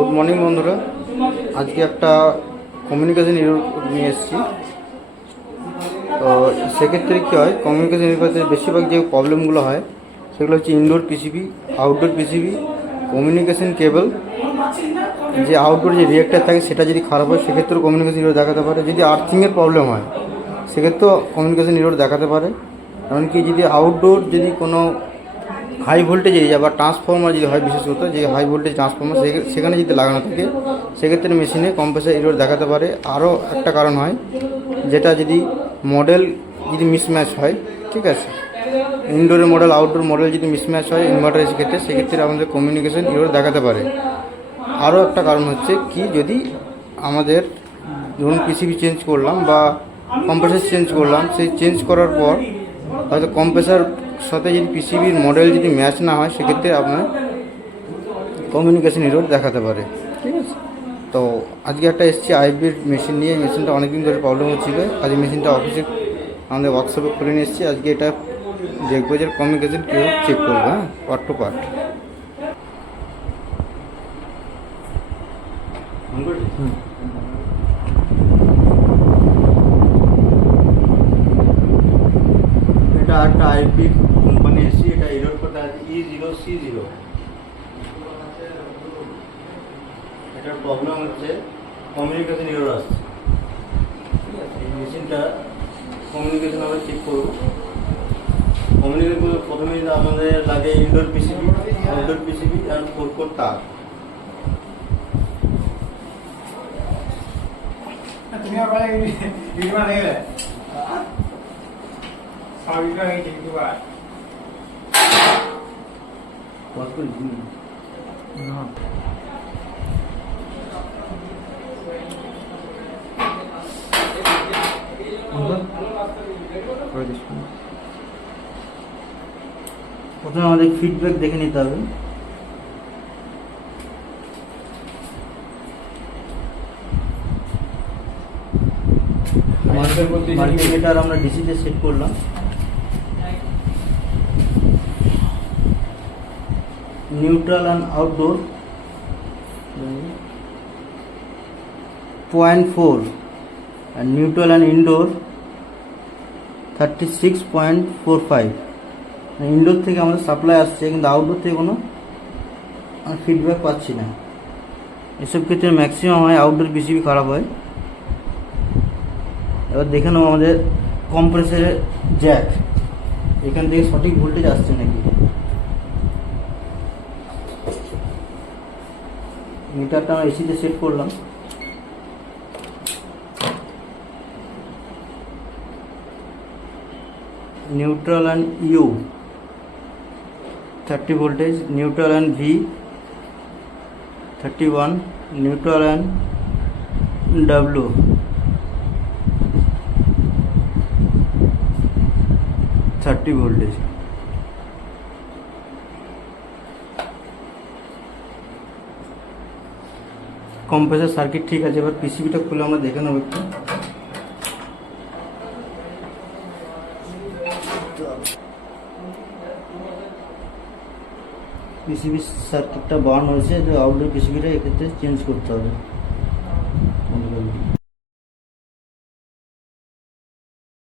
Good morning বন্ধুরা, আজকে একটা কমিউনিকেশন এরর নিয়ে এসেছি। তো সেক্ষেত্রে কী হয়, কমিউনিকেশন এরর বেশিরভাগ যে প্রবলেমগুলো হয় সেগুলো হচ্ছে indoor PCB, outdoor PCB, communication cable, যে আউটডোর যে রিয়েক্টার থাকে সেটা যদি খারাপ হয় সেক্ষেত্রেও কমিউনিকেশন এরর দেখাতে পারে। যদি আর্থিংয়ের প্রবলেম হয় সেক্ষেত্রেও কমিউনিকেশন এরর দেখাতে পারে। এমনকি যদি আউটডোর যদি কোনো হাই ভোল্টেজ এরিয়া বা ট্রান্সফর্মার যদি হয়, বিশেষত যে হাই ভোল্টেজ ট্রান্সফর্মার সেখানে যদি লাগানো থাকে সেক্ষেত্রে মেশিনে কম্প্রেসার এরর দেখাতে পারে। আরও একটা কারণ হয়, যেটা যদি মডেল যদি মিসম্যাচ হয়, ঠিক আছে, ইনডোরের মডেল আউটডোর মডেল যদি মিসম্যাচ হয় ইনভার্টারের সেক্ষেত্রে আমাদের কমিউনিকেশন এরর দেখাতে পারে। আরও একটা কারণ হচ্ছে কি, যদি আমাদের ধরুন পিসিবি চেঞ্জ করলাম বা কম্প্রেসার চেঞ্জ করলাম, সেই চেঞ্জ করার পর হয়তো কম্প্রেসার সাথে যদি পিসিবির মডেল যদি ম্যাচ না হয় সেক্ষেত্রে আপনার কমিউনিকেশন এরর দেখাতে পারে, ঠিক আছে। তো আজকে একটা এসেছি আইবির মেশিন নিয়ে। মেশিনটা অনেকদিন ধরে প্রবলেম হচ্ছিল। আজ মেশিনটা অফিসে আমাদের ওয়ার্কশপে খুলে নিয়ে এসেছি। আজকে এটা দেখবো যে কমিউনিকেশন কীভাবে চেক করবো, হ্যাঁ, পার্ট টু পার্ট। এটা একটা আইপি কোম্পানি এসেছি, এটা এরর কোডটা আছে E0C0। এটার প্রবলেম হচ্ছে কমিউনিকেশন এরর আসছে। এই মেশিনটা কমিউনিকেশন আমরা চেক করবো। কমিউনিকেশন প্রথমে আমাদের লাগে ইনডোর পিসিবি, আউটডোর পিসিবি আর 4 কোর তার। তুমি আবার এই মানে সাবিকা এই কিন্তু বা কত দিন না প্রথমে আমাদের ফিডব্যাক দেখে নিতে হবে। মাল্টিমিটার আমরা ডিসিতে সেট করলাম। Neutral and outdoor 0.4 and neutral and indoor 36.45। Indoor থেকে আমাদের সাপ্লাই আসছে, কিন্তু আউটডোর থেকে কোনো ফিডব্যাক পাচ্ছি না। এসব ক্ষেত্রে ম্যাক্সিমাম হয় আউটডোর পিসিবি খারাপ হয়। এবার দেখে নেবো আমাদের কম্প্রেসারের জ্যাক, এখান থেকে সঠিক ভোল্টেজ আসছে নাকি। মিটারটা আমরা এসিতে সেট করলাম। Neutral and U 30 voltage, neutral and V 31, neutral and W 30 voltage. Compressor circuit ঠিক আছে। এবার পিসিবিটা খুলে আমরা দেখে নেব একটু। পিসিবি সার্কিটটা বার্ন হয়েছে, তো আউটডোর পিসিবিটা এক্ষেত্রে চেঞ্জ করতে হবে।